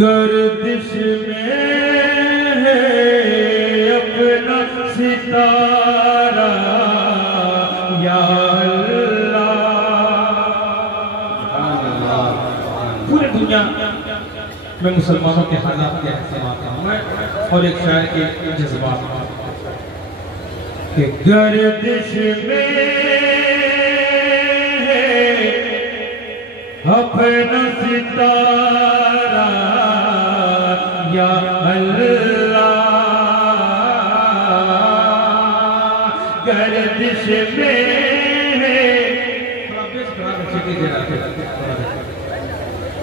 गर्दिश में है अपना सितारा या अल्लाह। पूरी दुनिया में मुसलमानों के हालात क्या है समाता हूँ मैं, और एक शायर के जज्बात कि गर्दिश में है अपना सितारा या अल्लाह। गर्दिश में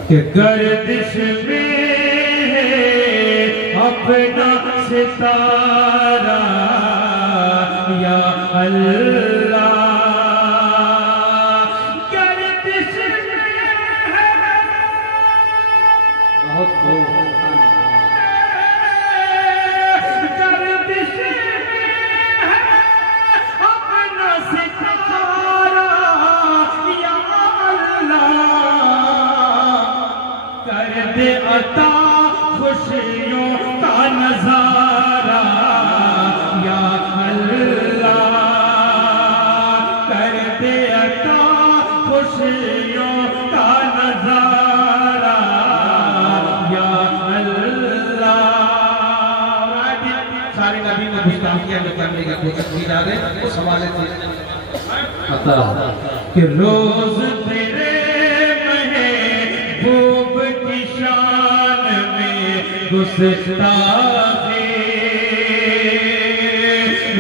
कि गर्दिश में अपना सितारा या अल्लाह। गर्दिश में है बहुत गर्दिश में है अपना सितारा या अल्लाह। कर दे अता खुशियों का नजारा या अल्लाह। कर दे अता खुशियों का नजारा या अल्लाह। सारे नबी में गुस्ताखियां जो करने की कोशिश की जा रहे हैं उस हवाले से अता कि रोज तेरे महबूब की शान में गुस्ताखी,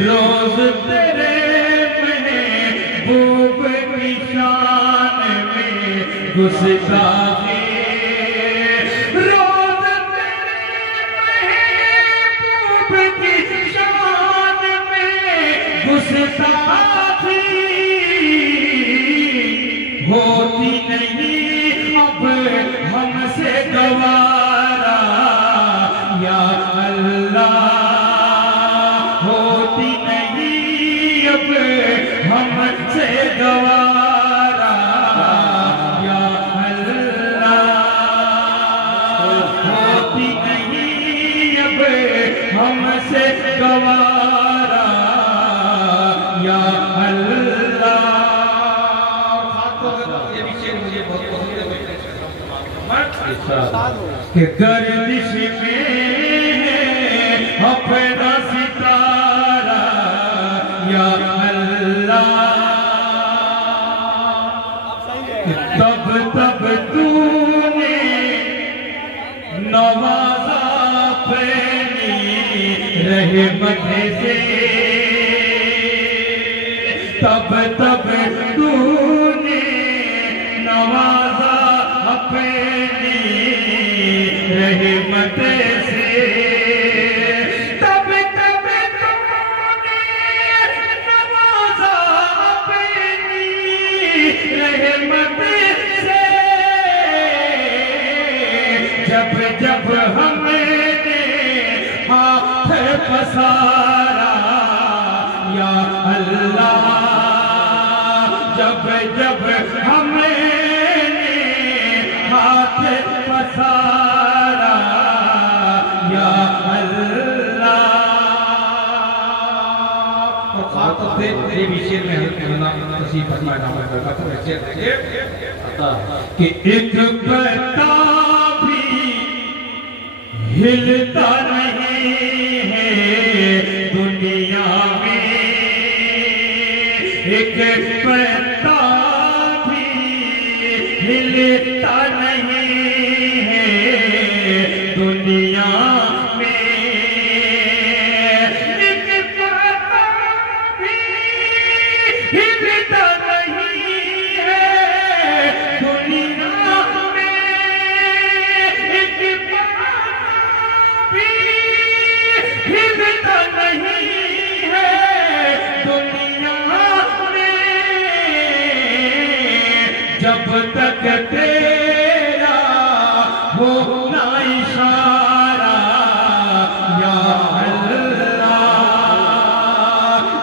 रोज तेरे महबूब की शान में गुस्ताखी, रोज तेरे महबूब की शान में गुस्ताखी होती नहीं अब हमसे गवारा या अल्लाह। होती नहीं अब हमसे गवारा या अल्लाह। होती नहीं अब हमसे गवारा या अल्लाह। ये भी शेर मुझे बहुत पसंद है कि गर्दिश में अपना सितारा या अल्लाह। तब तब तूने नवाजा अपनी रहमत से, तब तब तूने नवाजा अपनी रहमत से, तब तब तूने नवाजा अपनी रहमत से। जब जब हमने हाथ पसारा या अल्लाह। जब जब हमने हाथ पसारा या अल्लाह। तो खातब थे ये विषय में नसीब फरमाया नाम का कि एक पत्ता भी हिलता नहीं है दुनिया में। एक पत्ता भी हिलता नहीं है दुनिया में। एक पत्ता भी हिलता नहीं है दुनिया में। एक पत्ता भी हिलता नहीं है दुनिया में। जब तक तेरा हो ना इशारा या अल्लाह।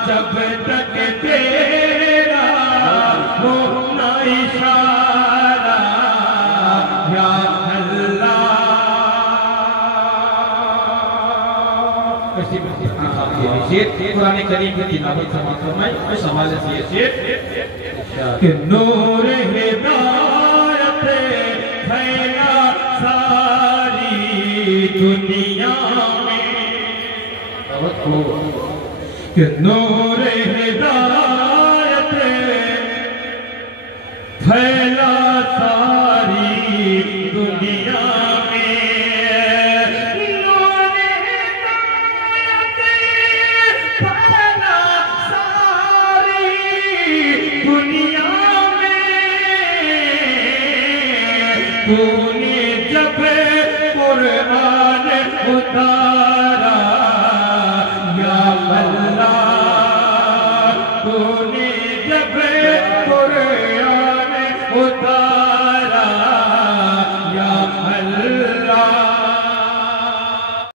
जब तक तेरा हो ना इशारा या अल्लाह। ऐसी शेर कुरान करीम की तिलावत समाप्त फरमाई। इस हवाले से ये शेर कि नूर हिदायत फैला सारी दुनिया में, कि नूर हिदायत फैला सारी दुनिया में, नूर हिदायत फैला सारी दुनिया में। तूने जब कुरान उतारा